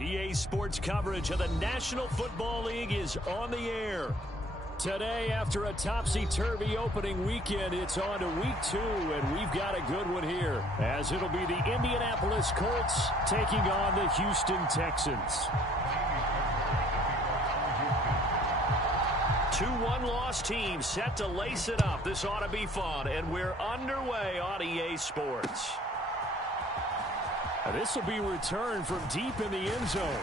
EA Sports coverage of the National Football League is on the air. Today, after a topsy-turvy opening weekend, it's on to week 2, and we've got a good one here, as it'll be the Indianapolis Colts taking on the Houston Texans. 2 one-loss teams set to lace it up. This ought to be fun, and we're underway on EA Sports. This will be returned from deep in the end zone.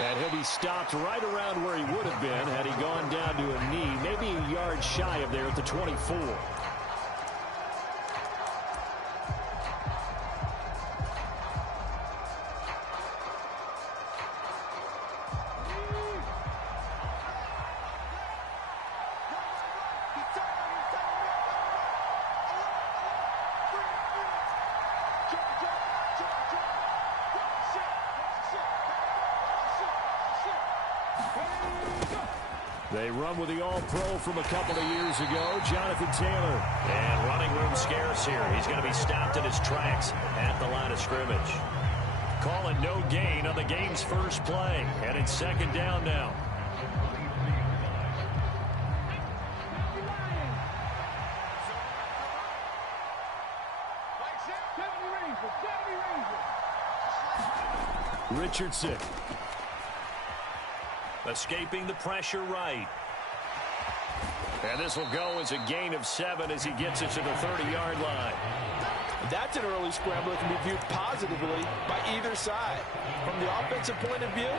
And he'll be stopped right around where he would have been had he gone down to a knee, maybe a yard shy of there at the 24. They run with the All-Pro from a couple of years ago, Jonathan Taylor. And running room scarce here. He's going to be stopped in his tracks at the line of scrimmage. Calling no gain on the game's first play. And it's second down now. Richardson. Escaping the pressure right. And this will go as a gain of 7 as he gets it to the 30-yard line. That's an early scramble that can be viewed positively by either side. From the offensive point of view,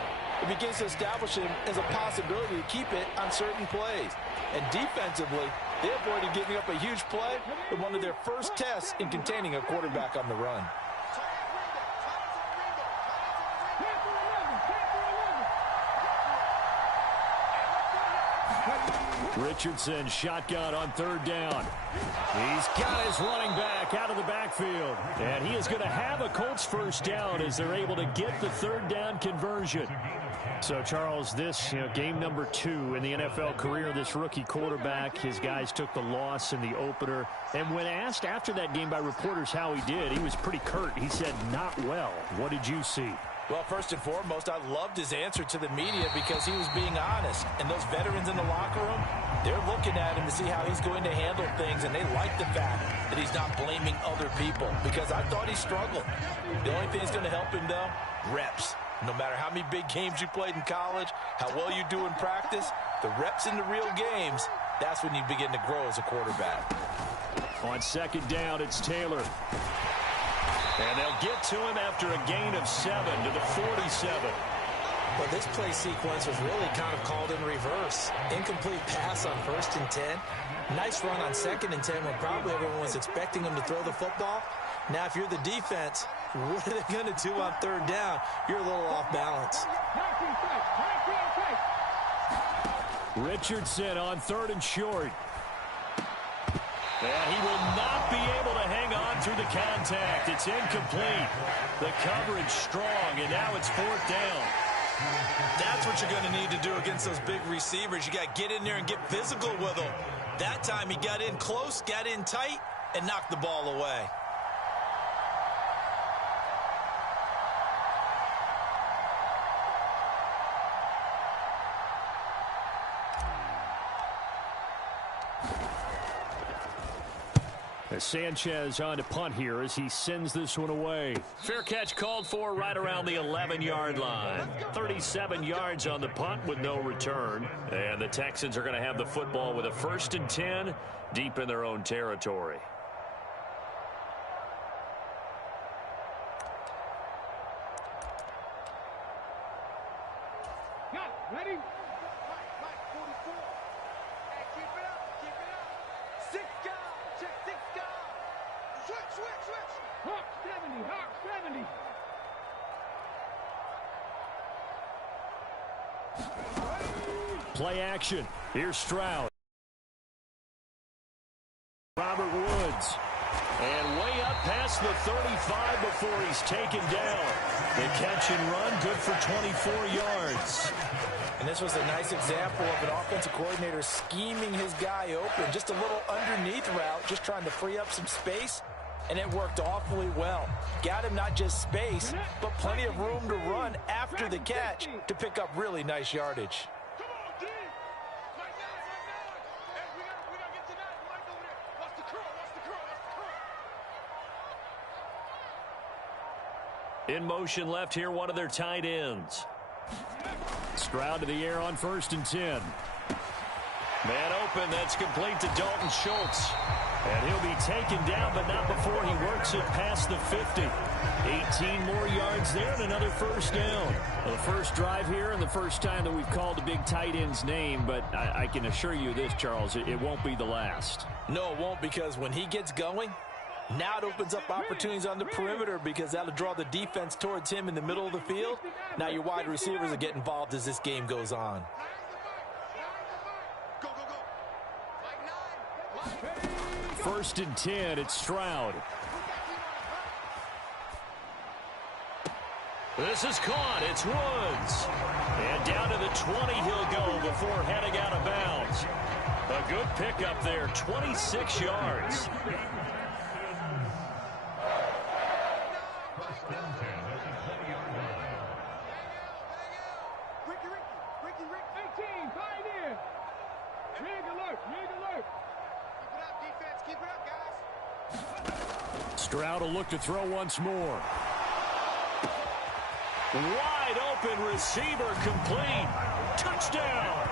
it begins to establish him as a possibility to keep it on certain plays. And defensively, they avoided giving up a huge play in one of their first tests in containing a quarterback on the run. Richardson shotgun on third down. He's got his running back out of the backfield. And he is going to have a Colts first down as they're able to get the third down conversion. So, Charles, this game number 2 in the NFL career of this rookie quarterback. His guys took the loss in the opener. And when asked after that game by reporters how he did, he was pretty curt. He said, not well. What did you see? Well, first and foremost, I loved his answer to the media because he was being honest. And those veterans in the locker room, they're looking at him to see how he's going to handle things, and they like the fact that he's not blaming other people because I thought he struggled. The only thing that's going to help him, though, reps. No matter how many big games you played in college, how well you do in practice, the reps in the real games, that's when you begin to grow as a quarterback. On second down, it's Taylor. And they'll get to him after a gain of 7 to the 47. Well, this play sequence was really kind of called in reverse. Incomplete pass on 1st and 10. Nice run on 2nd and 10 when probably everyone was expecting him to throw the football. Now, if you're the defense, what are they going to do on 3rd down? You're a little off balance. Richardson on 3rd and short. And he will not be able to hang on through the contact. It's incomplete. The coverage strong, and now it's 4th down. That's what you're going to need to do against those big receivers. You got to get in there and get physical with them. That time he got in close, got in tight, and knocked the ball away. Sanchez on to punt here as he sends this one away. Fair catch called for right around the 11-yard line. 37 yards on the punt with no return. And the Texans are going to have the football with a 1st and 10 deep in their own territory. Ready? Play action. Here's Stroud. Robert Woods. And way up past the 35 before he's taken down. The catch and run, good for 24 yards. And this was a nice example of an offensive coordinator scheming his guy open. Just a little underneath route, just trying to free up some space. and it worked awfully well. Got him not just space, but plenty of room to run after the catch to pick up really nice yardage. In motion left here, one of their tight ends. Stroud to the air on 1st and 10. Man open, that's complete to Dalton Schultz. And he'll be taken down, but not before he works it past the 50. 18 more yards there and another first down. The first drive here and the first time that we've called a big tight end's name, but I can assure you this, Charles, it won't be the last. No, it won't, because when he gets going, now it opens up opportunities on the perimeter because that'll draw the defense towards him in the middle of the field. Now your wide receivers will get involved as this game goes on. First and 10, it's Stroud. This is caught. It's Woods. And down to the 20 he'll go before heading out of bounds. A good pickup there, 26 yards. Stroud will look to throw once more. Wide open receiver complete. Touchdown.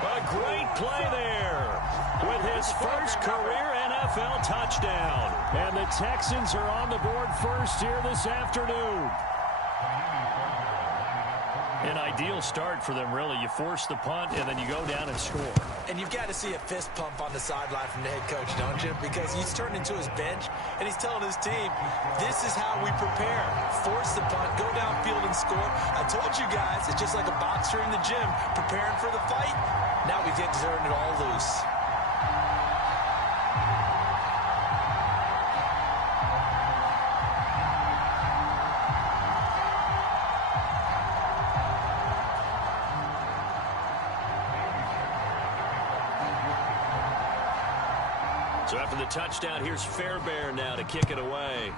A great play there with his first career NFL touchdown. And the Texans are on the board first here this afternoon. An ideal start for them, really. You force the punt, and then you go down and score. And you've got to see a fist pump on the sideline from the head coach, don't you? Because he's turned into his bench, and he's telling his team, this is how we prepare. Force the punt, go downfield and score. I told you guys, it's just like a boxer in the gym, preparing for the fight. Now we get to turn it all loose. So after the touchdown, here's Fairbairn now to kick it away.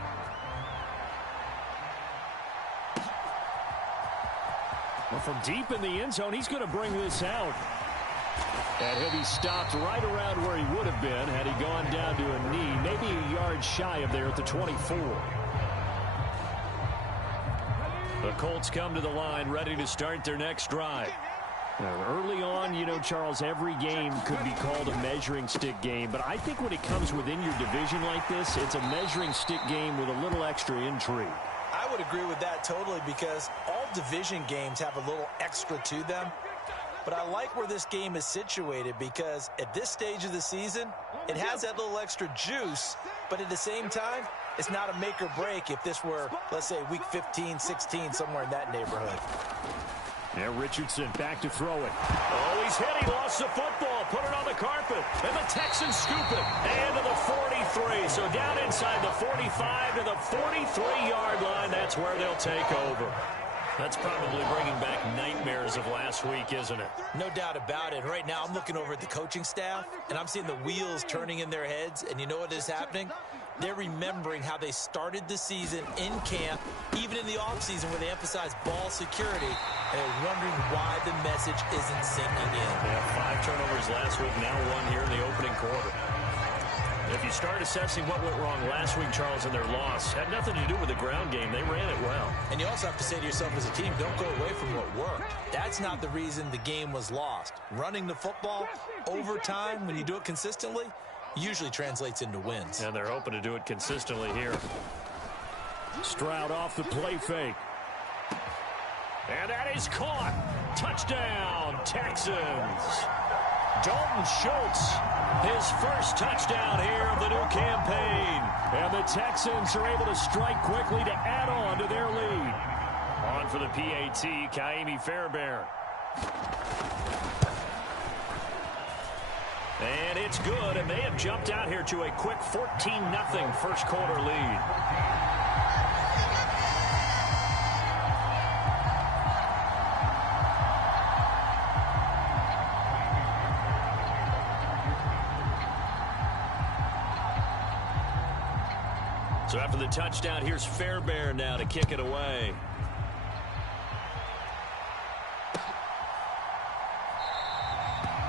Well, from deep in the end zone, he's going to bring this out. And he'll be stopped right around where he would have been had he gone down to a knee, maybe a yard shy of there at the 24. The Colts come to the line, ready to start their next drive. Now, early on, you know, Charles, every game could be called a measuring stick game. But I think when it comes within your division like this, it's a measuring stick game with a little extra intrigue. I would agree with that totally because all division games have a little extra to them. But I like where this game is situated because at this stage of the season, it has that little extra juice. But at the same time, it's not a make or break if this were, let's say, week 15, 16, somewhere in that neighborhood. Now Richardson back to throw it. Oh, he's hit. He lost the football. Put it on the carpet. And the Texans scoop it. And to the 43. So down inside the 45 to the 43-yard line. That's where they'll take over. That's probably bringing back nightmares of last week, isn't it? No doubt about it. Right now, I'm looking over at the coaching staff, and I'm seeing the wheels turning in their heads. And you know what is happening? They're remembering how they started the season in camp, even in the offseason where they emphasized ball security, and they're wondering why the message isn't sinking in. Yeah, 5 turnovers last week, now 1 here in the opening quarter. If you start assessing what went wrong last week, Charles, in their loss, had nothing to do with the ground game. They ran it well. And you also have to say to yourself as a team, don't go away from what worked. That's not the reason the game was lost. Running the football over time, when you do it consistently, usually translates into wins. And they're hoping to do it consistently here. Stroud off the play fake. And that is caught. Touchdown, Texans. Dalton Schultz, his first touchdown here of the new campaign. And the Texans are able to strike quickly to add on to their lead. On for the PAT, Ka'imi Fairbairn. And it's good, and they have jumped out here to a quick 14-0 first quarter lead. So after the touchdown, here's Fairbairn now to kick it away.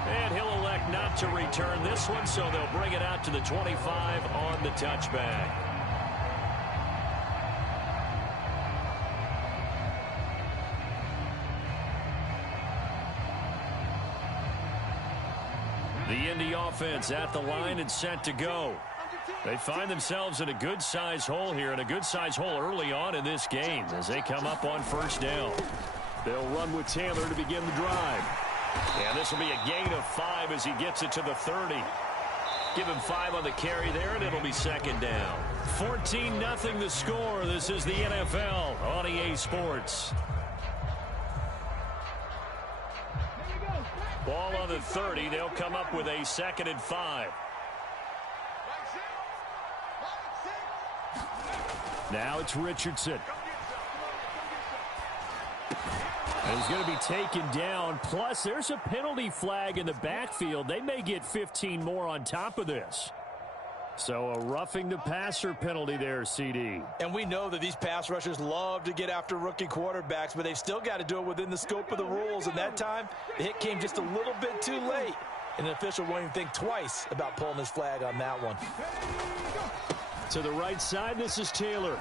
And he'll elect not to return this one, so they'll bring it out to the 25 on the touchback. The Indy offense at the line and set to go. They find themselves in a good-sized hole here, and a good-sized hole early on in this game as they come up on first down. They'll run with Taylor to begin the drive. And this will be a gain of 5 as he gets it to the 30. Give him 5 on the carry there, and it'll be second down. 14-0 the score. This is the NFL on EA Sports. Ball on the 30. They'll come up with a 2nd and 5. Now it's Richardson. And he's going to be taken down. Plus, there's a penalty flag in the backfield. They may get 15 more on top of this. So a roughing the passer penalty there, CD. And we know that these pass rushers love to get after rookie quarterbacks, but they've still got to do it within the scope of the rules. And that time, the hit came just a little bit too late. And the official won't even think twice about pulling his flag on that one. To the right side, this is Taylor.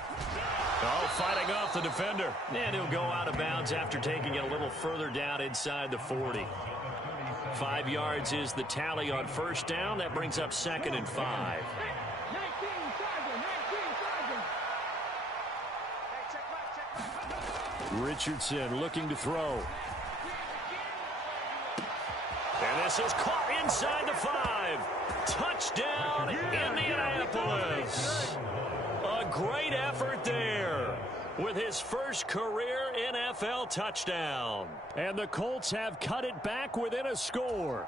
Oh, fighting off the defender. And he'll go out of bounds after taking it a little further down inside the 40. 5 yards is the tally on first down. That brings up 2nd and 5. Richardson looking to throw. And this is caught inside the 5. Touchdown, Indianapolis. A great effort there with his first career NFL touchdown. And the Colts have cut it back within a score.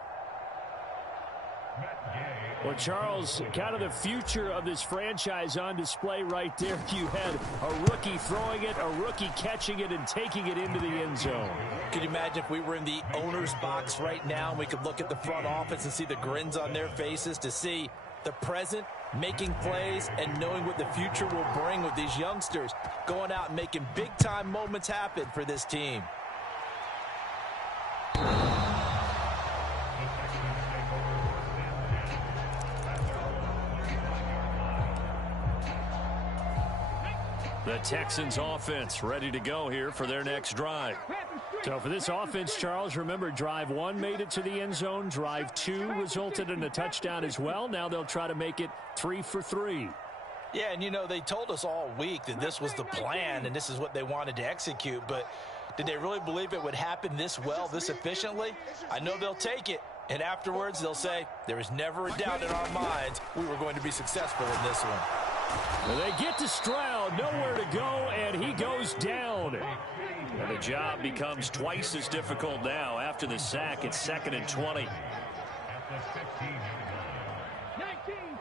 Well, Charles, kind of the future of this franchise on display right there. You had a rookie throwing it, a rookie catching it, and taking it into the end zone. Could you imagine if we were in the owner's box right now and we could look at the front office and see the grins on their faces, to see the present making plays and knowing what the future will bring with these youngsters going out and making big-time moments happen for this team. The Texans offense ready to go here for their next drive. So for this offense, Charles, remember drive 1 made it to the end zone. Drive 2 resulted in a touchdown as well. Now they'll try to make it 3 for 3. Yeah, and you know, they told us all week that this was the plan and this is what they wanted to execute. But did they really believe it would happen this well, this efficiently? I know they'll take it. And afterwards, they'll say, there was never a doubt in our minds we were going to be successful in this one. Well, they get to Stroud, nowhere to go, and he goes down. And the job becomes twice as difficult now after the sack. It's 2nd and 20. 19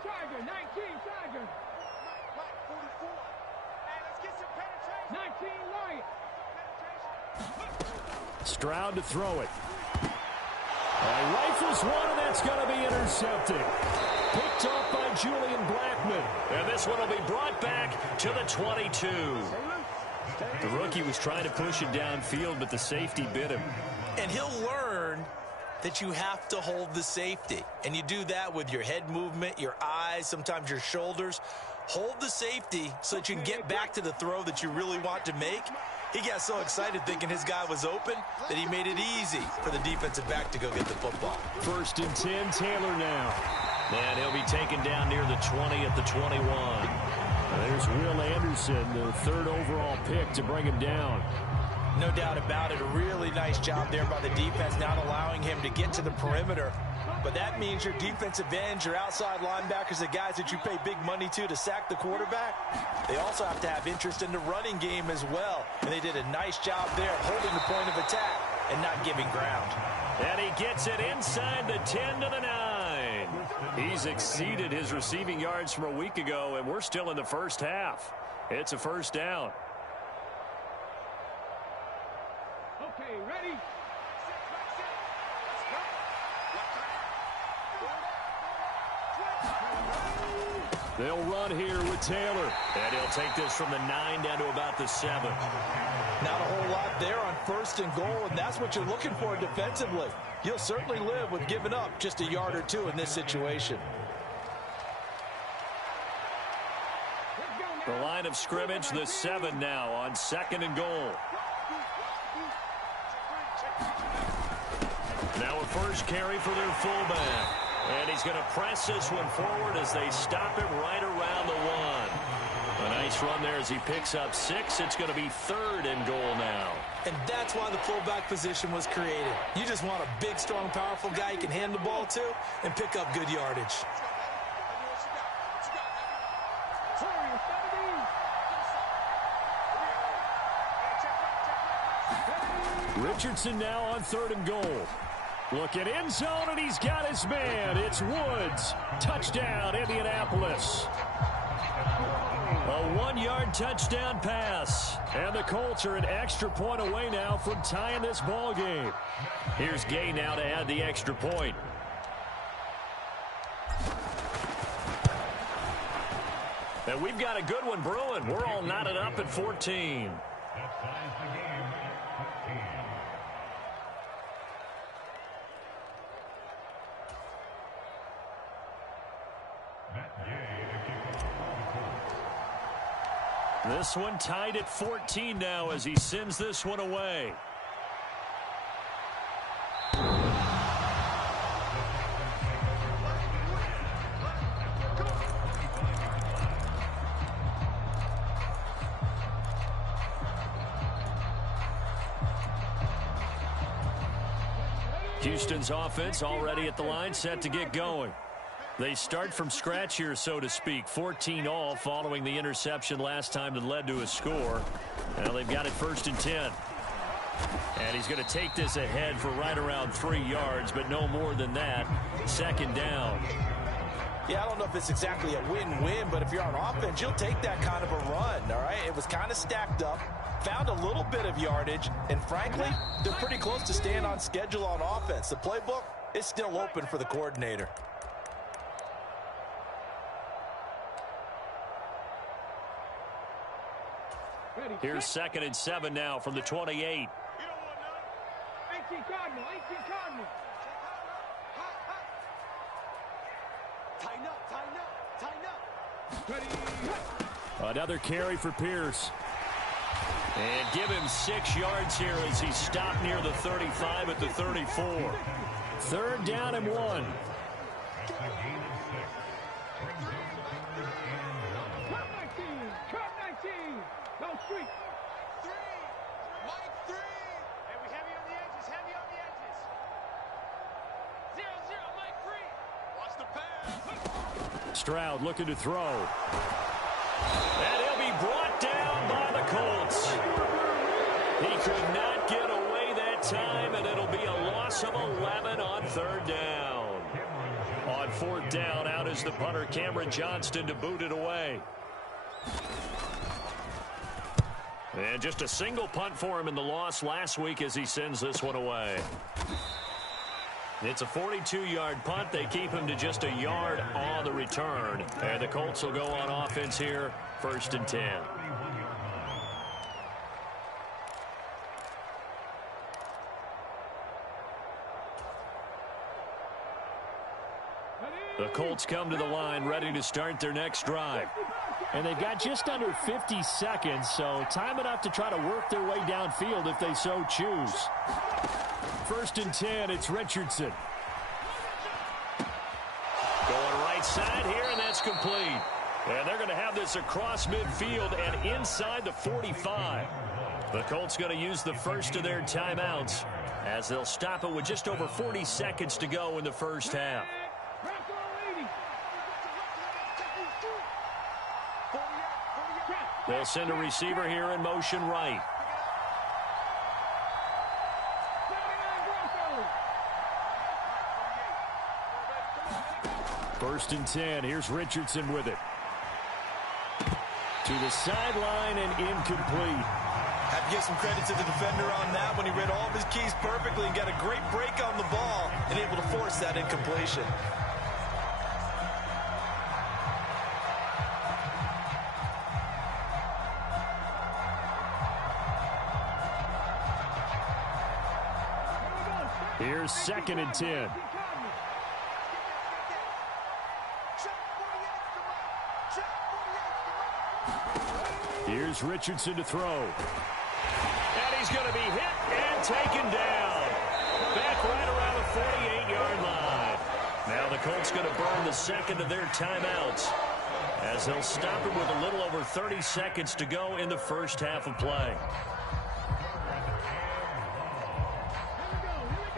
Charger, 19 Charger. 19 Lion. Stroud to throw it. Rifles one, and that's going to be intercepted. Picked off by Julian Blackmon. And this one will be brought back to the 22. The rookie was trying to push it downfield, but the safety bit him. And he'll learn that you have to hold the safety. And you do that with your head movement, your eyes, sometimes your shoulders. Hold the safety so that you can get back to the throw that you really want to make. He got so excited thinking his guy was open that he made it easy for the defensive back to go get the football. 1st and 10, Taylor now. And he'll be taken down near the 20 at the 21. There's Will Anderson, the 3rd overall pick to bring him down. No doubt about it. A really nice job there by the defense, not allowing him to get to the perimeter. But that means your defensive ends, your outside linebackers, the guys that you pay big money to sack the quarterback, they also have to have interest in the running game as well. And they did a nice job there holding the point of attack and not giving ground. And he gets it inside the 10 to the 9. He's exceeded his receiving yards from a week ago, and we're still in the first half. It's a first down. Okay, ready? They'll run here with Taylor. And he'll take this from the 9 down to about the 7. Not a whole lot there on 1st and goal, and that's what you're looking for defensively. You'll certainly live with giving up just a yard or two in this situation. The line of scrimmage, the 7 now on 2nd and goal. Now a first carry for their fullback. And he's going to press this one forward as they stop him right around the 1. A nice run there as he picks up 6. It's going to be 3rd and goal now. And that's why the fullback position was created. You just want a big, strong, powerful guy you can hand the ball to and pick up good yardage. Richardson now on 3rd and goal. Looking end zone, and he's got his man. It's Woods. Touchdown, Indianapolis. A 1-yard touchdown pass. And the Colts are an extra point away now from tying this ball game. Here's Gay now to add the extra point. And we've got a good one brewing. We're all knotted up at 14. This one tied at 14 now as he sends this one away. Houston's offense already at the line, set to get going. They start from scratch here, so to speak. 14 all following the interception last time that led to a score. Now they've got it 1st and 10. And he's going to take this ahead for right around 3 yards, but no more than that. 2nd down. Yeah, I don't know if it's exactly a win-win, but if you're on offense, you'll take that kind of a run, all right? It was kind of stacked up, found a little bit of yardage, and frankly, they're pretty close to staying on schedule on offense. The playbook is still open for the coordinator. Here's 2nd and 7 now from the 28. 18 Cardinal, 18 Cardinal. Tighten up. Another carry for Pierce. And give him 6 yards here as he's stopped near the 35 at the 34. 3rd down and 1. Stroud looking to throw. And he'll be brought down by the Colts. He could not get away that time, and it'll be a loss of 11 on 3rd down. On 4th down, out is the punter, Cameron Johnston, to boot it away. And just a single punt for him in the loss last week as he sends this one away. It's a 42-yard punt. They keep him to just a yard on the return. And the Colts will go on offense here, 1st and 10. The Colts come to the line ready to start their next drive. And they've got just under 50 seconds, so time enough to try to work their way downfield if they so choose. 1st and 10, it's Richardson. Going right side here, and that's complete. And they're going to have this across midfield and inside the 45. The Colts going to use the first of their timeouts as they'll stop it with just over 40 seconds to go in the first half. They'll send a receiver here in motion right. First and 10. Here's Richardson with it. To the sideline and incomplete. Have to give some credit to the defender on that when he read all of his keys perfectly and got a great break on the ball and able to force that incompletion. Here's 2nd and 10. Here's Richardson to throw. And he's going to be hit and taken down. Back right around the 48-yard line. Now the Colts going to burn the second of their timeouts, as they'll stop it with a little over 30 seconds to go in the first half of play.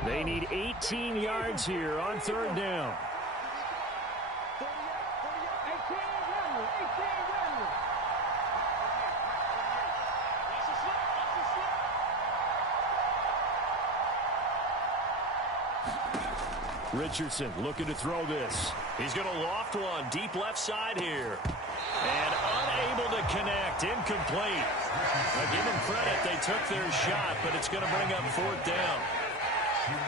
They need 18 yards here on 3rd down. Richardson looking to throw this. He's going to loft one deep left side here. And unable to connect. Incomplete. Now give them credit. They took their shot, but it's going to bring up 4th down.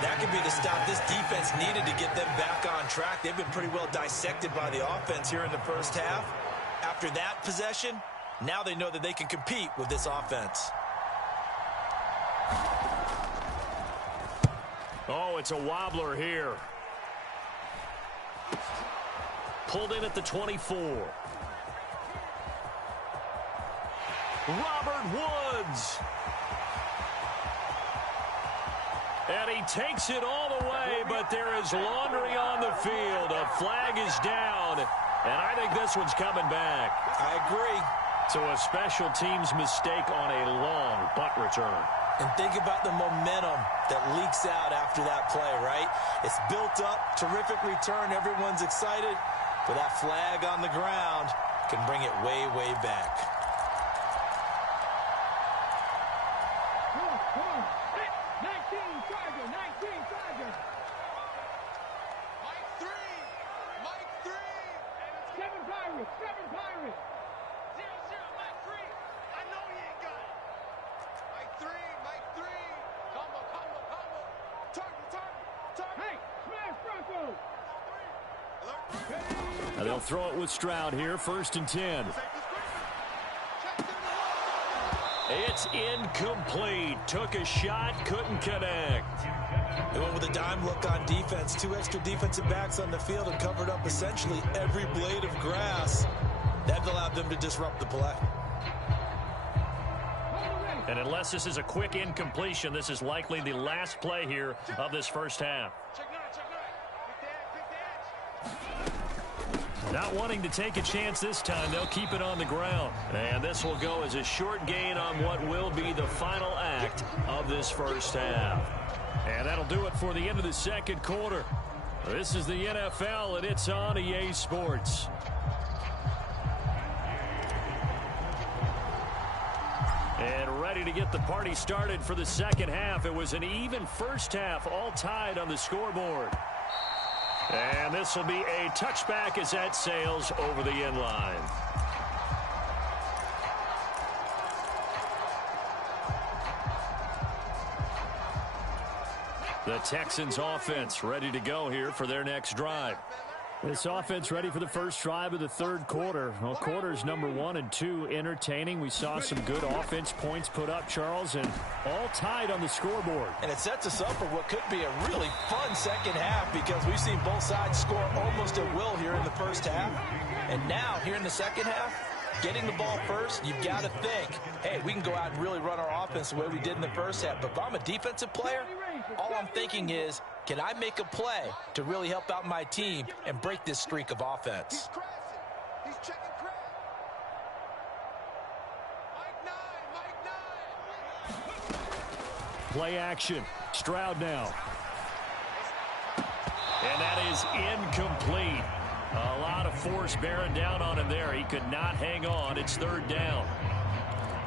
That could be the stop this defense needed to get them back on track. They've been pretty well dissected by the offense here in the first half. After that possession, now they know that they can compete with this offense. Oh, it's a wobbler here. Pulled in at the 24. Robert Woods. And he takes it all the way, but there is laundry on the field. A flag is down, and I think this one's coming back. I agree. So a special teams mistake on a long punt return. And think about the momentum that leaks out after that play, right? It's built up, terrific return, everyone's excited, but that flag on the ground can bring it way, way back. Now they'll throw it with Stroud here, 1st and 10. It's incomplete. Took a shot, couldn't connect. They went with a dime look on defense. 2 extra defensive backs on the field and covered up essentially every blade of grass. That allowed them to disrupt the play. And unless this is a quick incompletion, this is likely the last play here of this first half. Not wanting to take a chance this time, they'll keep it on the ground. And this will go as a short gain on what will be the final act of this first half. And that'll do it for the end of the second quarter. This is the NFL, and it's on EA Sports. And ready to get the party started for the second half. It was an even first half, all tied on the scoreboard. And this will be a touchback as that sails over the end line. The Texans offense ready to go here for their next drive. This offense ready for the first drive of the third quarter. Well, quarters number 1 and 2 entertaining. We saw some good offense points put up, Charles, and all tied on the scoreboard. And it sets us up for what could be a really fun second half, because we've seen both sides score almost at will here in the first half. And now, here in the second half, getting the ball first, you've got to think, hey, we can go out and really run our offense the way we did in the first half. But if I'm a defensive player, all I'm thinking is, can I make a play to really help out my team and break this streak of offense? He's checking crap. Mike 9. Play action. Stroud now. And that is incomplete. A lot of force bearing down on him there. He could not hang on. It's 3rd down.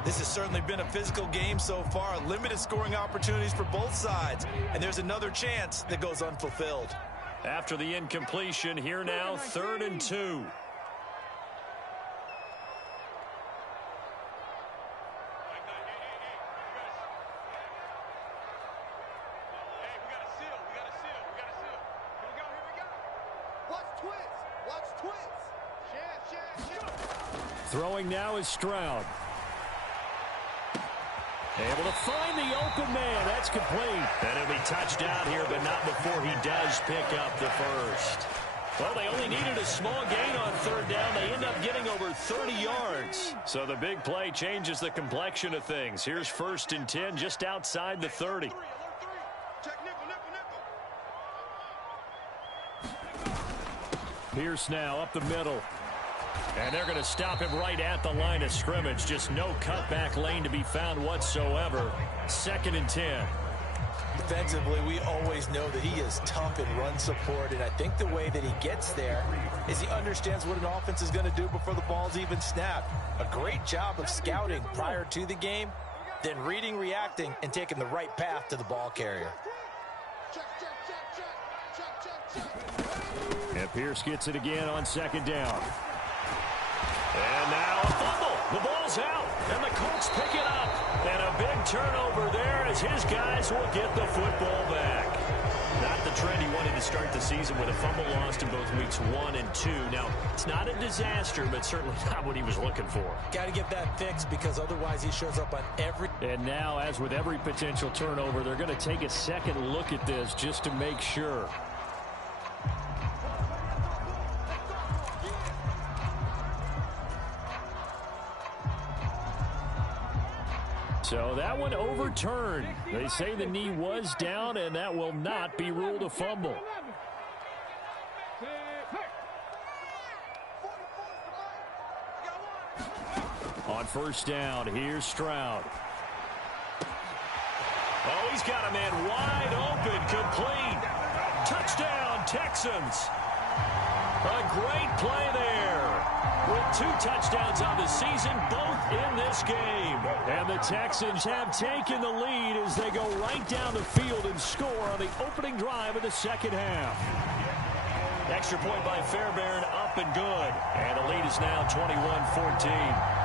This has certainly been a physical game so far. Limited scoring opportunities for both sides. And there's another chance that goes unfulfilled. After the incompletion, here now, 3rd and 2. Throwing now is Stroud. Able to find the open man. That's complete. And it'll be touchdown here, but not before he does pick up the first. Well, they only needed a small gain on third down. They end up getting over 30 yards. So the big play changes the complexion of things. Here's 1st and 10 just outside the 30. Pierce now up the middle. And they're going to stop him right at the line of scrimmage. Just no cutback lane to be found whatsoever. 2nd and 10. Defensively, we always know that he is tough in run support, and I think the way that he gets there is he understands what an offense is going to do before the ball's even snapped. A great job of scouting prior to the game, then reading, reacting, and taking the right path to the ball carrier. And Pierce gets it again on 2nd down. And now a fumble. The ball's out, and the Colts pick it up. And a big turnover there as his guys will get the football back. Not the trend he wanted to start the season with a fumble lost in both weeks 1 and 2. Now, it's not a disaster, but certainly not what he was looking for. Got to get that fixed because otherwise he shows up on every... And now, as with every potential turnover, they're going to take a second look at this just to make sure. So that one overturned. They say the knee was down, and that will not be ruled a fumble. On 1st down, here's Stroud. Oh, he's got a man wide open, complete. Touchdown, Texans. A great play there. With 2 touchdowns on the season, both in this game. And the Texans have taken the lead as they go right down the field and score on the opening drive of the 2nd half. Extra point by Fairbairn, up and good. And the lead is now 21-14.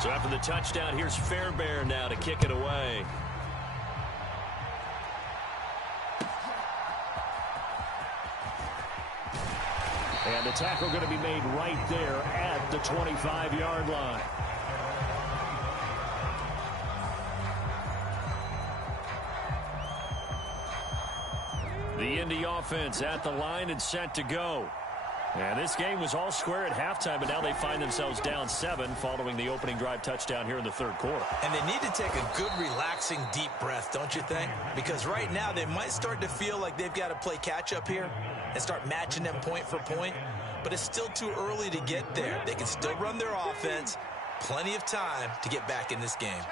So after the touchdown, here's Fairbairn now to kick it away. And the tackle going to be made right there at the 25-yard line. The Indy offense at the line and set to go. And this game was all square at halftime, but now they find themselves down 7 following the opening drive touchdown here in the 3rd quarter. And they need to take a good, relaxing, deep breath, don't you think? Because right now they might start to feel like they've got to play catch-up here and start matching them point for point. But it's still too early to get there. They can still run their offense. Plenty of time to get back in this game.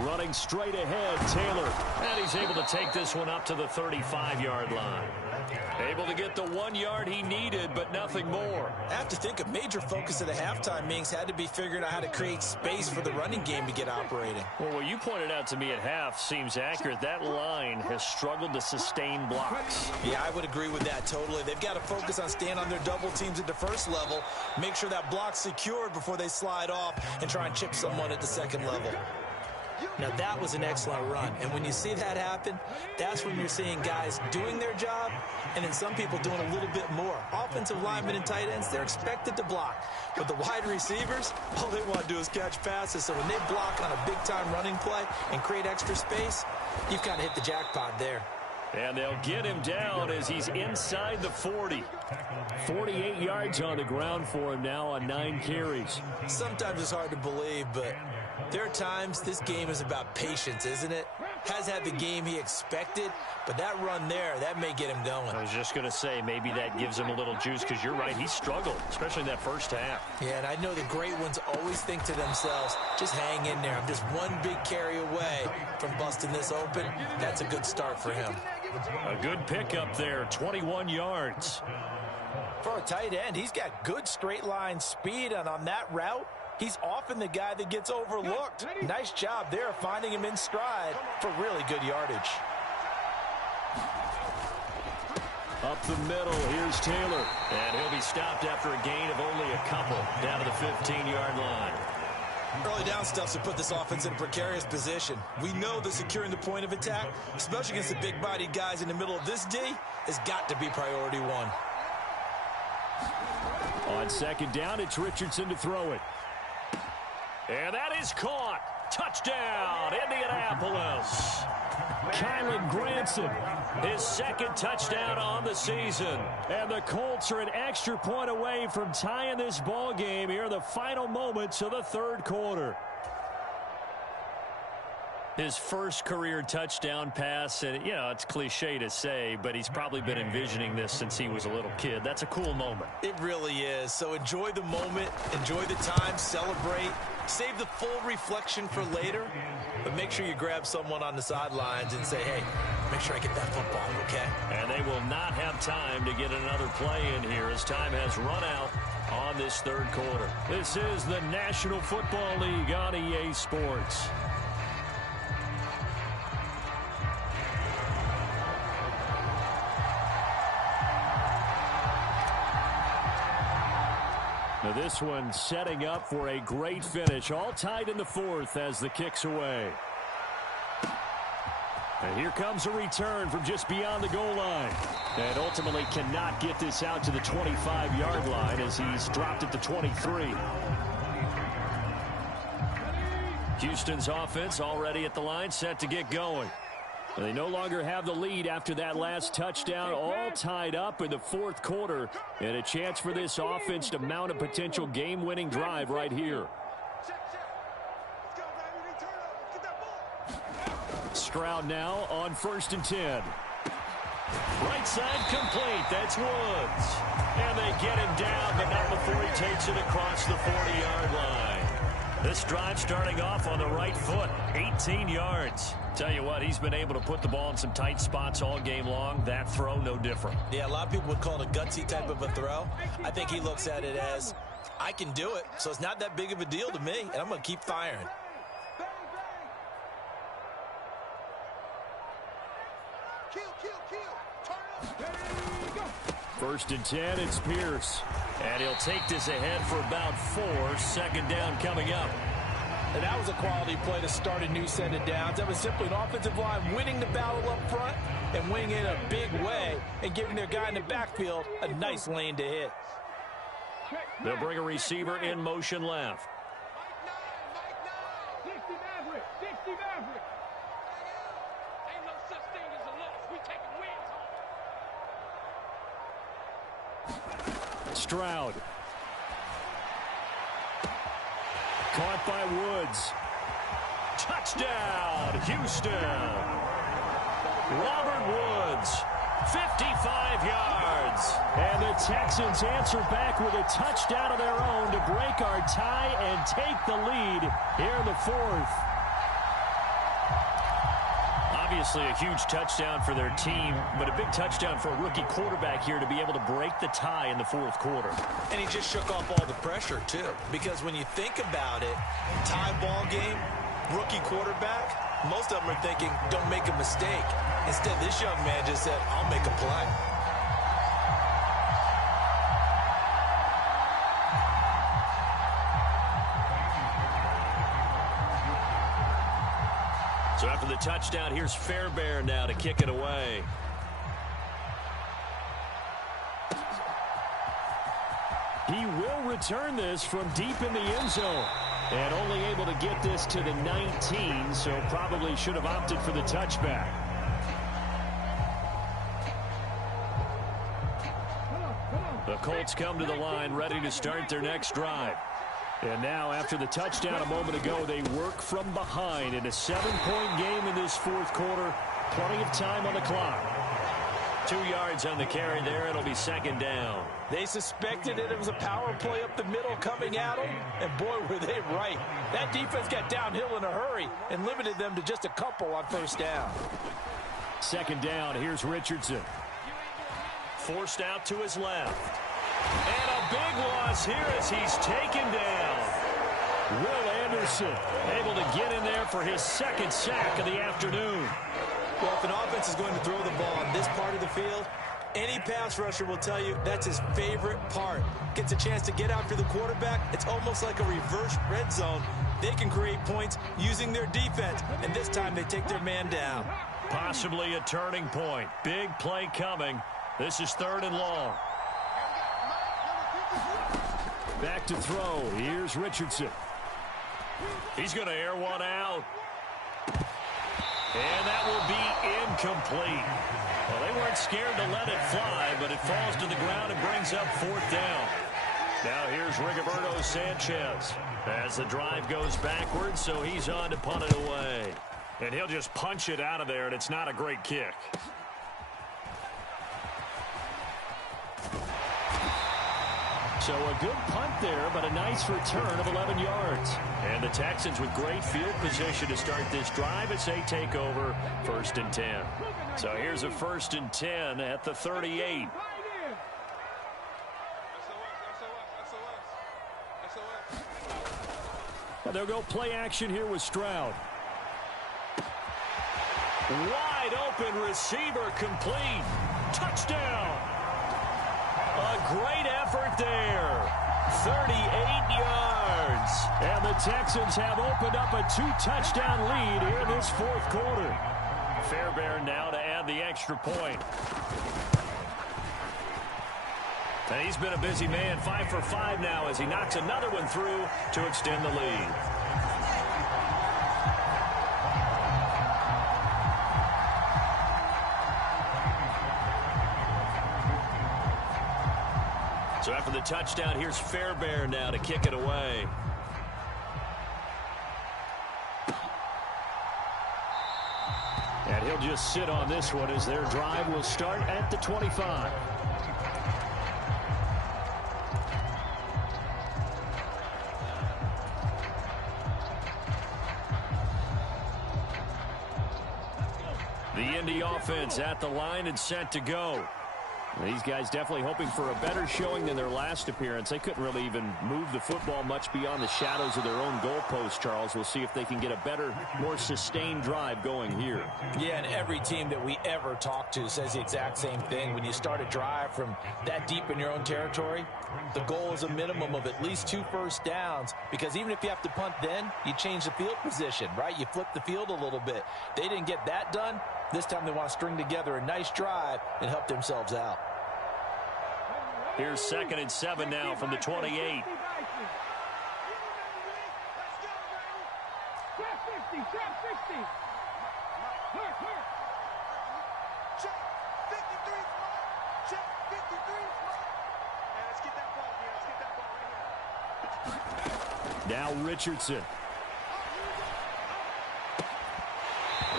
Running straight ahead, Taylor. And he's able to take this one up to the 35-yard line. Able to get the 1 yard he needed, but nothing more. I have to think a major focus of the halftime meetings had to be figuring out how to create space for the running game to get operating. Well, what you pointed out to me at half seems accurate. That line has struggled to sustain blocks. Yeah, I would agree with that totally. They've got to focus on staying on their double teams at the first level, make sure that block's secured before they slide off and try and chip someone at the second level. Now, that was an excellent run. And when you see that happen, that's when you're seeing guys doing their job and then some people doing a little bit more. Offensive linemen and tight ends, they're expected to block. But the wide receivers, all they want to do is catch passes. So when they block on a big-time running play and create extra space, you've kind of hit the jackpot there. And they'll get him down as he's inside the 40. 48 yards on the ground for him now on 9 carries. Sometimes it's hard to believe, but there are times this game is about patience, isn't it? Has had the game he expected, but that run there, that may get him going. I was just going to say, maybe that gives him a little juice, because you're right, he struggled, especially in that first half. Yeah, and I know the great ones always think to themselves, just hang in there. I'm just one big carry away from busting this open. That's a good start for him. A good pickup there, 21 yards. For a tight end, he's got good straight line speed, and on that route, he's often the guy that gets overlooked. Nice job there finding him in stride for really good yardage. Up the middle, here's Taylor. And he'll be stopped after a gain of only a couple down to the 15-yard line. Early down stuff to put this offense in a precarious position. We know that securing the point of attack, especially against the big-bodied guys in the middle of this D, has got to be priority one. On second down, it's Richardson to throw it. And that is caught. Touchdown, Indianapolis. Kylen Granson, his second touchdown on the season. And the Colts are an extra point away from tying this ball game here in the final moments of the third quarter. His first career touchdown pass, and, you know, it's cliche to say, but he's probably been envisioning this since he was a little kid. That's a cool moment. It really is. So enjoy the moment, enjoy the time, celebrate, save the full reflection for later, but make sure you grab someone on the sidelines and say, hey, make sure I get that football, okay? And they will not have time to get another play in here as time has run out on this third quarter. This is the National Football League on EA Sports. Now this one setting up for a great finish. All tied in the fourth as the kick's away. And here comes a return from just beyond the goal line. And ultimately cannot get this out to the 25-yard line as he's dropped it to 23. Houston's offense already at the line, set to get going. They no longer have the lead after that last touchdown, all tied up in the fourth quarter, and a chance for this offense to mount a potential game-winning drive right here. Stroud now on 1st and 10. Right side complete. That's Woods. And they get him down, but not before he takes it across the 40-yard line. This drive starting off on the right foot, 18 yards. Tell you what, he's been able to put the ball in some tight spots all game long. That throw, no different. Yeah, a lot of people would call it a gutsy type of a throw. I think he looks at it as, I can do it, so it's not that big of a deal to me, and I'm going to keep firing. First and 10, it's Pierce. And he'll take this ahead for about 4. Second down coming up. And that was a quality play to start a new set of downs. That was simply an offensive line winning the battle up front and winning it in a big way and giving their guy in the backfield a nice lane to hit. They'll bring a receiver in motion left. Stroud. Caught by Woods. Touchdown, Houston. Robert Woods, 55 yards. And the Texans answer back with a touchdown of their own to break our tie and take the lead here in the fourth. Obviously a huge touchdown for their team, but a big touchdown for a rookie quarterback here to be able to break the tie in the fourth quarter. And he just shook off all the pressure, too. Because when you think about it, tie ball game, rookie quarterback, most of them are thinking, don't make a mistake. Instead, this young man just said, I'll make a play. So after the touchdown, here's Fairbairn now to kick it away. He will return this from deep in the end zone. And only able to get this to the 19, so probably should have opted for the touchback. The Colts come to the line ready to start their next drive. And now, after the touchdown a moment ago, they work from behind in a 7-point game in this fourth quarter. Plenty of time on the clock. 2 yards on the carry there. It'll be second down. They suspected it was a power play up the middle coming at them, and boy, were they right. That defense got downhill in a hurry and limited them to just a couple on first down. Second down, here's Richardson. Forced out to his left. And a big loss here as he's taken down. Will Anderson able to get in there for his second sack of the afternoon. Well, if an offense is going to throw the ball on this part of the field, Any pass rusher will tell you that's his favorite part. Gets a chance to get after the quarterback. It's almost like a reverse red zone. They can create points using their defense, and this time they take their man down. Possibly a turning point. Big play coming. This is 3rd and long. Back to throw. Here's Richardson. He's going to air one out. And that will be incomplete. Well, they weren't scared to let it fly, but it falls to the ground and brings up 4th down. Now here's Rigoberto Sanchez as the drive goes backwards, so he's on to punt it away. And he'll just punch it out of there, and it's not a great kick. So a good punt there, but a nice return of 11 yards. And the Texans with great field position to start this drive as they take over 1st and 10. So here's a 1st and 10 at the 38. They'll go play action here with Stroud. Wide open receiver complete. Touchdown. A great effort there. 38 yards. And the Texans have opened up a 2-touchdown lead here in this 4th quarter. Fairbairn now to add the extra point. And he's been a busy man, 5 for 5 now as he knocks another one through to extend the lead. So after the touchdown, here's Fairbairn now to kick it away. And he'll just sit on this one as their drive will start at the 25. The Indy offense at the line and set to go. These guys definitely hoping for a better showing than their last appearance. They couldn't really even move the football much beyond the shadows of their own goalpost, Charles. We'll see if they can get a better, more sustained drive going here. Yeah, and every team that we ever talk to says the exact same thing. When you start a drive from that deep in your own territory, the goal is a minimum of at least 2 first downs, because even if you have to punt then, you change the field position, right? You flip the field a little bit. They didn't get that done. This time they want to string together a nice drive and help themselves out. Here's 2nd and 7 now from the 28. Now Richardson.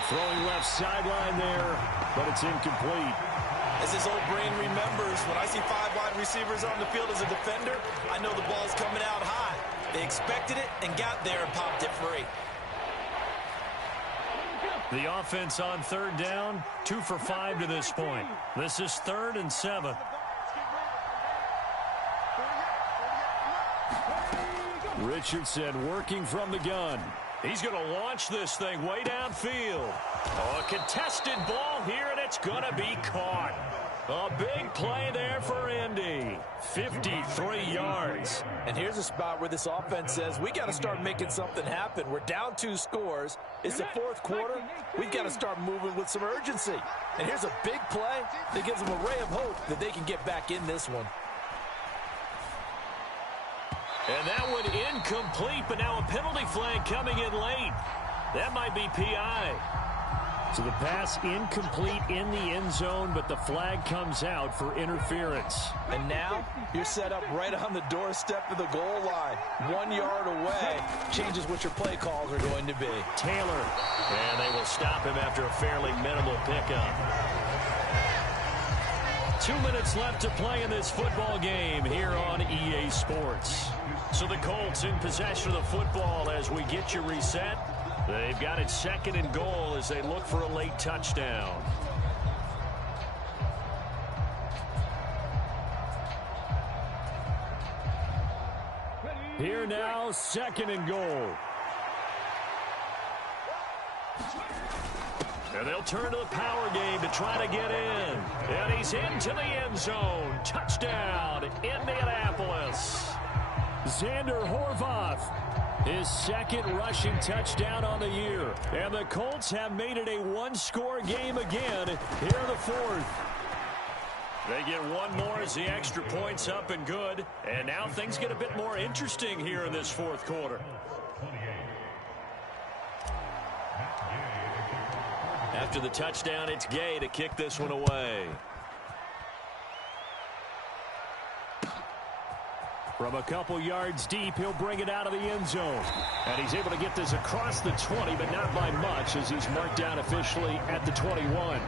Throwing left sideline there, but it's incomplete. As his old brain remembers, when I see 5 wide receivers on the field as a defender, I know the ball's coming out high. They expected it and got there and popped it free. The offense on 3rd down, 2 for 5 to this point. This is 3rd and 7. Richardson working from the gun. He's going to launch this thing way downfield. Oh, a contested ball here, and it's going to be caught. A big play there for Indy. 53 yards. And here's a spot where this offense says, we got to start making something happen. We're down 2 scores. It's the 4th quarter. We've got to start moving with some urgency. And here's a big play that gives them a ray of hope that they can get back in this one. And that one incomplete, but now a penalty flag coming in late. That might be PI. So the pass incomplete in the end zone, but the flag comes out for interference. And now you're set up right on the doorstep of the goal line. 1 yard away changes what your play calls are going to be. Taylor, and they will stop him after a fairly minimal pickup. 2 minutes left to play in this football game here on EA Sports. So the Colts in possession of the football as we get you reset. They've got it 2nd and goal as they look for a late touchdown. Here now, 2nd and goal. And they'll turn to the power game to try to get in. And he's into the end zone. Touchdown, Indianapolis. Xander Horvath, his second rushing touchdown on the year. And the Colts have made it a one-score game again here in the fourth. They get one more as the extra point's up and good. And now things get a bit more interesting here in this fourth quarter. After the touchdown, it's Gay to kick this one away. From a couple yards deep, he'll bring it out of the end zone. And he's able to get this across the 20, but not by much as he's marked down officially at the 21.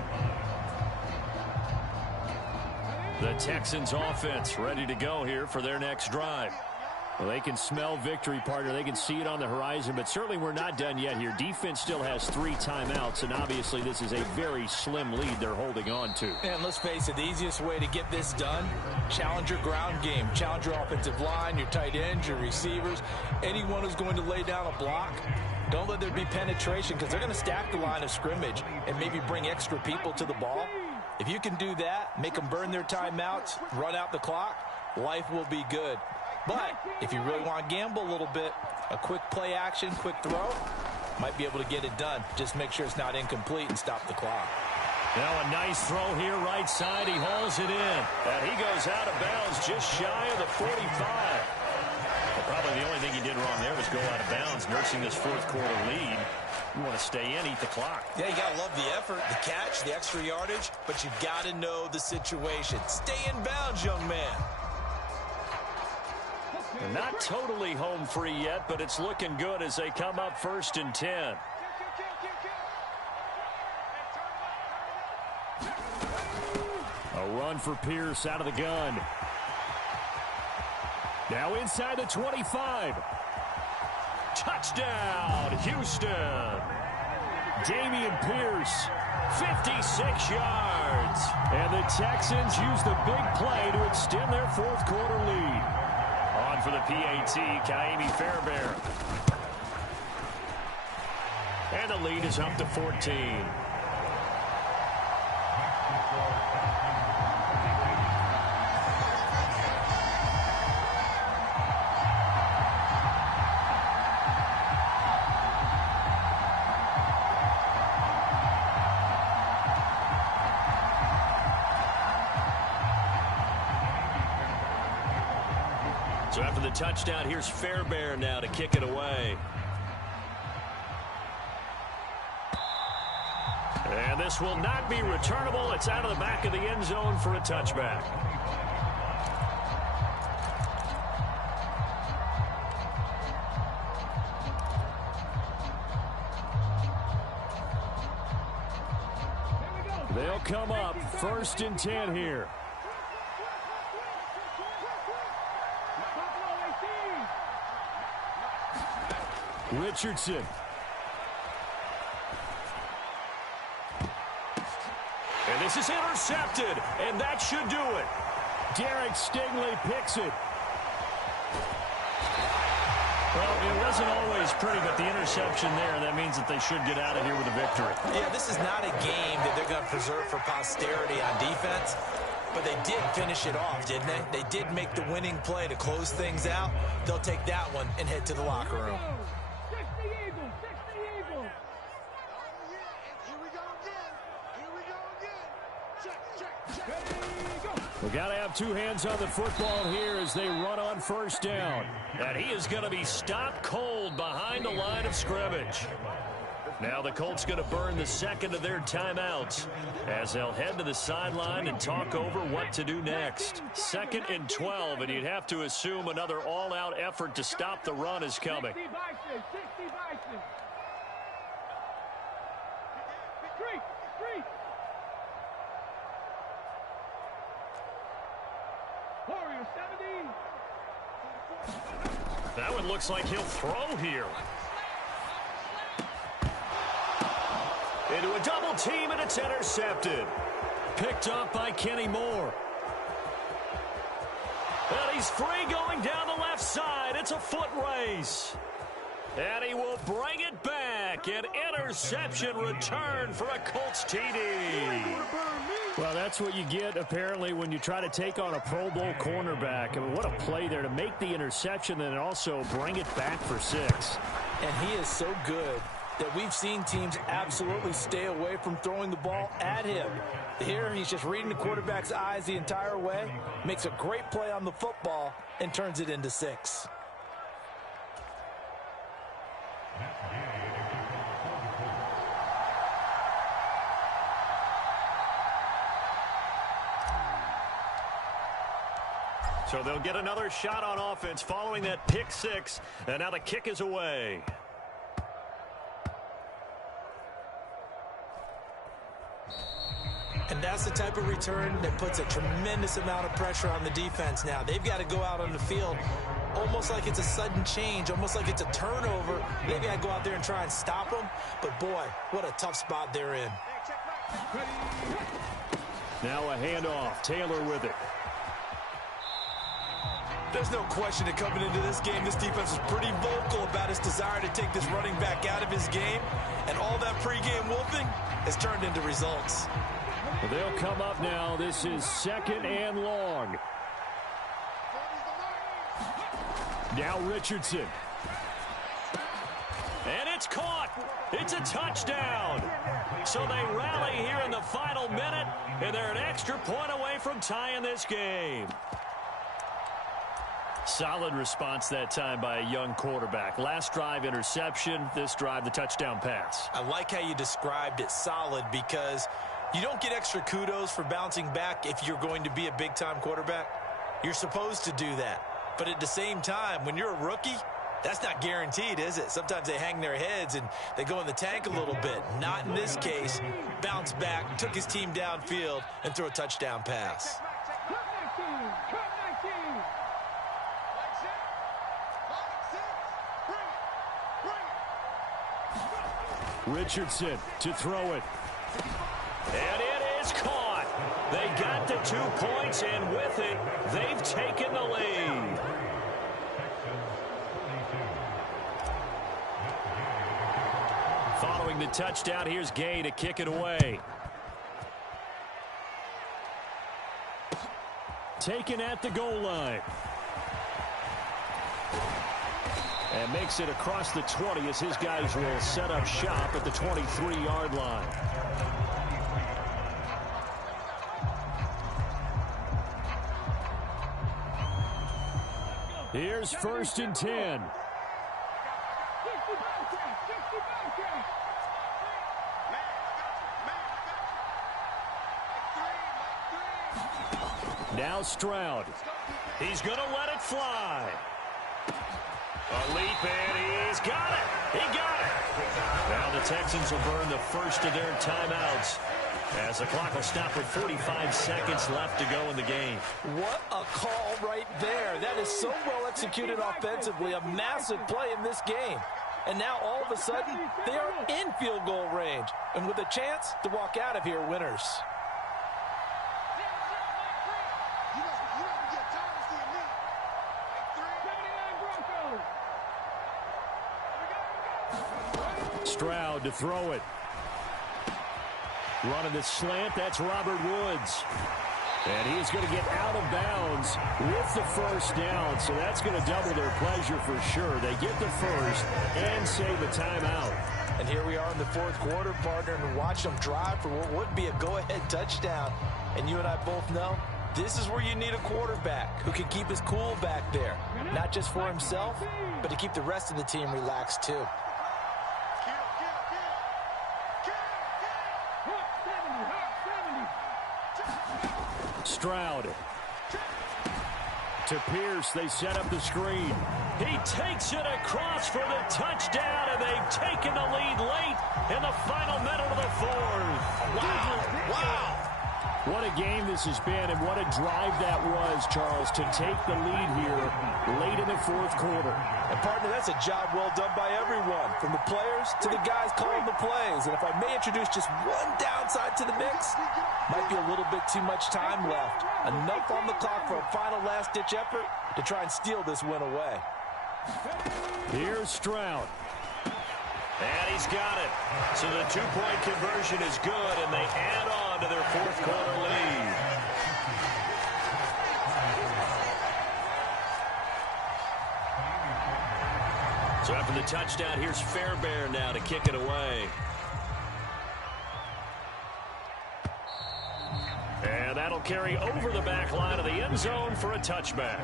The Texans offense ready to go here for their next drive. Well, they can smell victory, partner. They can see it on the horizon, but certainly we're not done yet here. Defense still has 3 timeouts, and obviously this is a very slim lead they're holding on to. And let's face it, the easiest way to get this done, challenge your ground game. Challenge your offensive line, your tight ends, your receivers, anyone who's going to lay down a block. Don't let there be penetration because they're going to stack the line of scrimmage and maybe bring extra people to the ball. If you can do that, make them burn their timeouts, run out the clock, life will be good. But if you really want to gamble a little bit, a quick play action, quick throw, might be able to get it done. Just make sure it's not incomplete and stop the clock. Now a nice throw here right side. He hauls it in. And he goes out of bounds just shy of the 45. Well, probably the only thing he did wrong there was go out of bounds, nursing this fourth quarter lead. You want to stay in, eat the clock. Yeah, you got to love the effort, the catch, the extra yardage, but you've got to know the situation. Stay in bounds, young man. Not totally home free yet, but it's looking good as they come up 1st and 10. A run for Pierce out of the gun. Now inside the 25. Touchdown, Houston. Damian Pierce, 56 yards. And the Texans use the big play to extend their fourth quarter lead. On for the PAT, Ka'imi Fairbairn. And the lead is up to 14. So after the touchdown, here's Fairbairn now to kick it away. And this will not be returnable. It's out of the back of the end zone for a touchback. They'll come up 1st and 10 here. Richardson. And this is intercepted, and that should do it. Derek Stingley picks it. Well, it wasn't always pretty, but the interception there, that means that they should get out of here with a victory. Yeah, this is not a game that they're going to preserve for posterity on defense, but they did finish it off, didn't they? They did make the winning play to close things out. They'll take that one and head to the locker room. We've got to have 2 hands on the football here as they run on 1st down. And he is going to be stopped cold behind the line of scrimmage. Now the Colts going to burn the second of their timeouts as they'll head to the sideline and talk over what to do next. 2nd and 12, and you'd have to assume another all-out effort to stop the run is coming. 60 Bison, 60 Bison. Three. Warrior 70. That one looks like he'll throw here. Into a double team, and it's intercepted. Picked up by Kenny Moore. And he's free going down the left side. It's a foot race. And he will bring it back. back. An interception return for a Colts TD. Well, that's what you get, apparently, when you try to take on a Pro Bowl cornerback. I mean, what a play there to make the interception and also bring it back for 6. And he is so good that we've seen teams absolutely stay away from throwing the ball at him. Here, he's just reading the quarterback's eyes the entire way, makes a great play on the football, and turns it into 6. So they'll get another shot on offense following that pick 6, and now the kick is away. And that's the type of return that puts a tremendous amount of pressure on the defense now. They've got to go out on the field almost like it's a sudden change, almost like it's a turnover. They've got to go out there and try and stop them. But, boy, what a tough spot they're in. Now a handoff. Taylor with it. There's no question that coming into this game, this defense was pretty vocal about its desire to take this running back out of his game. And all that pregame wolfing has turned into results. Well, they'll come up now. This is 2nd and long. Now Richardson. And it's caught. It's a touchdown. So they rally here in the final minute, and they're an extra point away from tying this game. Solid response that time by a young quarterback. Last drive, interception. This drive, the touchdown pass. I like how you described it, solid, because you don't get extra kudos for bouncing back if you're going to be a big-time quarterback. You're supposed to do that. But at the same time, when you're a rookie, that's not guaranteed, is it? Sometimes they hang their heads and they go in the tank a little bit. Not in this case. Bounce back, took his team downfield, and threw a touchdown pass. Richardson to throw it. And it is caught. They got the 2 points, and with it, they've taken the lead. Following the touchdown, here's Gay to kick it away. Taken at the goal line. And makes it across the 20 as his guys will set up shop at the 23-yard line. Here's 1st and 10. Now Stroud. He's going to let it fly. A leap, and he's got it. He got it. Now the Texans will burn the first of their timeouts as the clock will stop with 45 seconds left to go in the game. What a call right there. That is so well executed offensively. A massive play in this game. And now all of a sudden, they are in field goal range. And with a chance to walk out of here winners. Stroud to throw it. Running the slant, that's Robert Woods. And he's going to get out of bounds with the first down. So that's going to double their pleasure for sure. They get the first and save a timeout. And here we are in the 4th quarter, partner, and watch them drive for what would be a go-ahead touchdown. And you and I both know this is where you need a quarterback who can keep his cool back there. Not just for himself, but to keep the rest of the team relaxed too. Stroud to Pierce. They set up the screen. He takes it across for the touchdown, and they've taken the lead late in the final minute of the 4th. Wow. What a game this has been, and what a drive that was, Charles, to take the lead here late in the 4th quarter. And, partner, that's a job well done by everyone, from the players to the guys calling the plays. And if I may introduce just one downside to the mix, might be a little bit too much time left. Enough on the clock for a final last-ditch effort to try and steal this win away. Here's Stroud. And he's got it. So the two-point conversion is good, and they add on to their fourth quarter lead. So after the touchdown, here's Fairbairn now to kick it away. And that'll carry over the back line of the end zone for a touchback.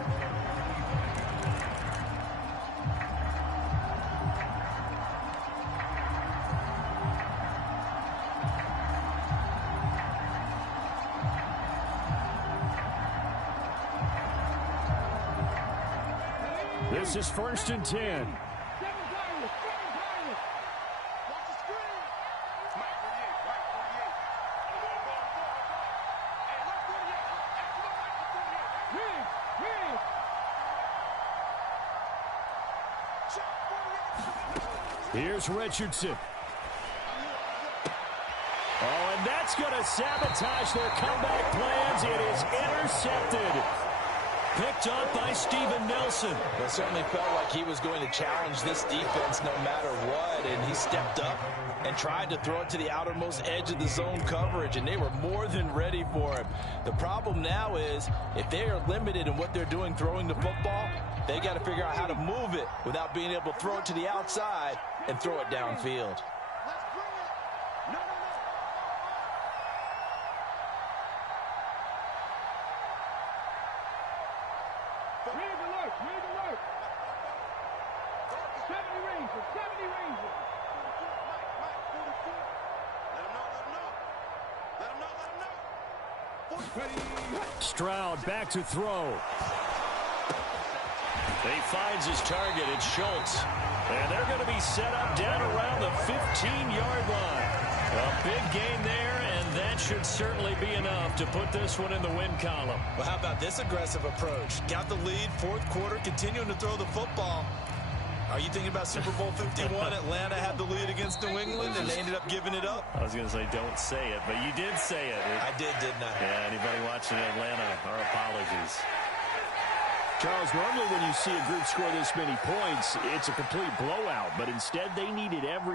This is 1st and 10. Here's Richardson. Oh, and that's going to sabotage their comeback plans. It is intercepted. Picked up by Steven Nelson. It certainly felt like he was going to challenge this defense no matter what, and he stepped up and tried to throw it to the outermost edge of the zone coverage, and they were more than ready for him. The problem now is if they are limited in what they're doing throwing the football, they got to figure out how to move it without being able to throw it to the outside and throw it downfield. Stroud back to throw. He finds his target. It's Schultz. And they're going to be set up down around the 15-yard line. A big gain there, and that should certainly be enough to put this one in the win column. Well, how about this aggressive approach? Got the lead, fourth quarter, continuing to throw the football. Are you thinking about Super Bowl 51? Atlanta had the lead against New England, and they ended up giving it up. I was going to say don't say it, but you did say it. I did, didn't I? Yeah, anybody watching Atlanta, our apologies. Charles, normally when you see a group score this many points, it's a complete blowout, but instead they needed every